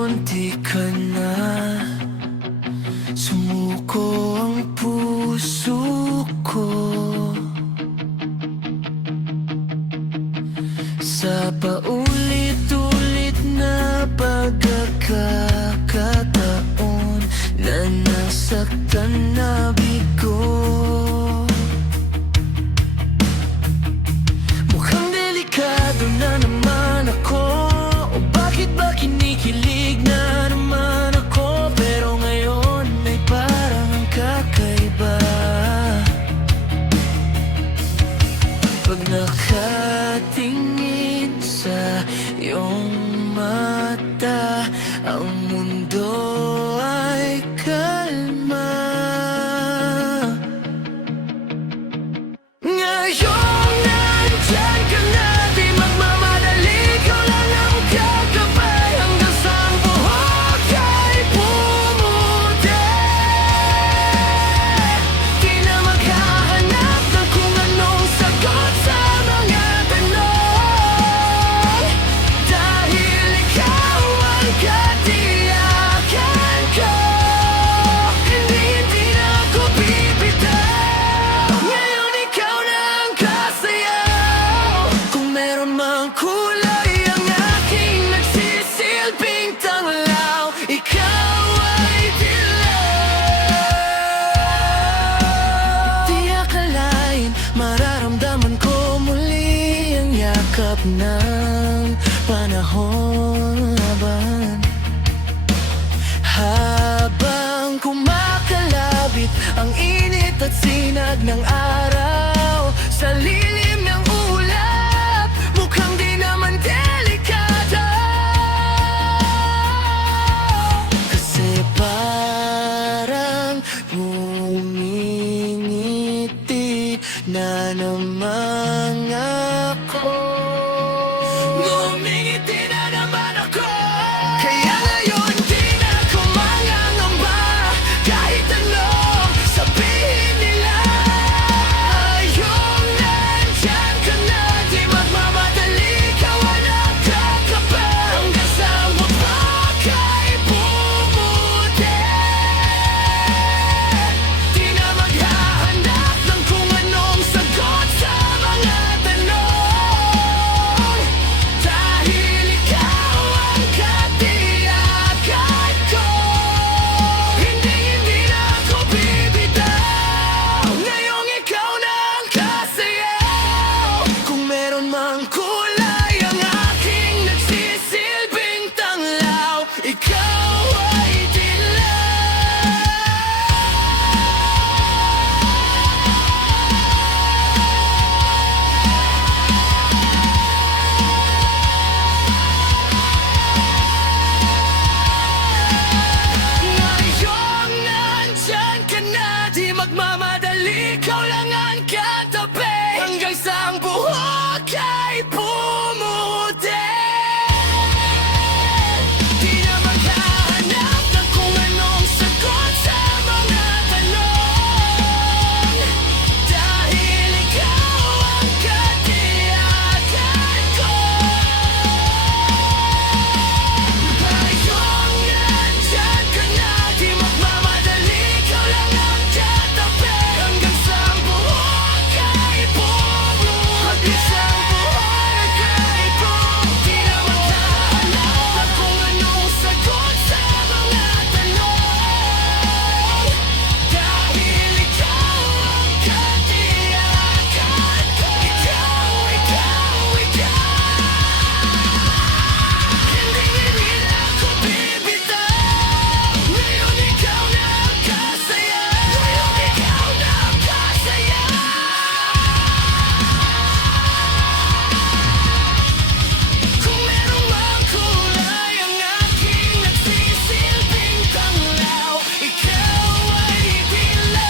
ngayon di ka na. Sumuko ang puso ko sa paulit-ulit na pagkakataon na nasaktan na bigo. Mukhang delikado na naman ako, o bakit ba kinikilig na naman ako? Pero ngayon ay parang ang kakaiba. Pag nakatingin sa iyong mata, ang mundo ay kalma. Ngayong nandyan ka na, di magmamadali, ikaw lang ang kakabay hanggang sa ang buhok ay pumuti. Di na maghahanap ng kung anong sagot sa mga tanong, dahil ikaw ang katiyakan ko. Hindi na ako bibitaw. Ngayon ikaw na ang kasayaw. Kung meron mang kulay ang aking nagsisilbing tanglaw, ikaw ay dilaw. Di akalain mararamdaman ko muli ang yakap ng panahon. Habang kumakalabit ang init at sinag ng araw, sa lilim ng ulap, mukhang di naman delikado. Kasi parang ngumingiti na naman ako. Ngumingiti na naman ako. Kaya ngayon di na ako mangangamba, kahit anong sabihin nila. Ayong nandyan ka na, di magmamadali, ikaw ang nakakaba hanggang sa ang buhok ay pumuti. Di na maghahanap ng kung anong sagot sa mga tanong, dahil ikaw ang katiyakan ko. Hindi na ako bibitaw. Ngayong ikaw na ang kasayaw. Kung meron mang kulay ang aking nagsisilbing tanglaw, ikaw ay dilaw. Ngayong nandyan ka na, di magmamadali, ikaw lang ang katabi hanggang sa ang buhok ay pumuti. Di na maghahanap ng kung anong sagot sa mga tanong, dahil ikaw ang katiyakan ko. Ngayong nandyan ka na, di magmamadali, ikaw lang ang katabi hanggang sa ang buhok ay pumuti. Hanggang sa ang buhok ay pumuti. Di na maghahanap ng kung anong sagot sa mga tanong, dahil ikaw ang katiyakan ko. Ikaw. Hindi na ako bibitaw. Ngayon ikaw na ang kasayaw. Ngayon ikaw na ang kasayaw. Kung merong mang kulay ang aking nagsisilbing tanglaw, ikaw ay dilaw.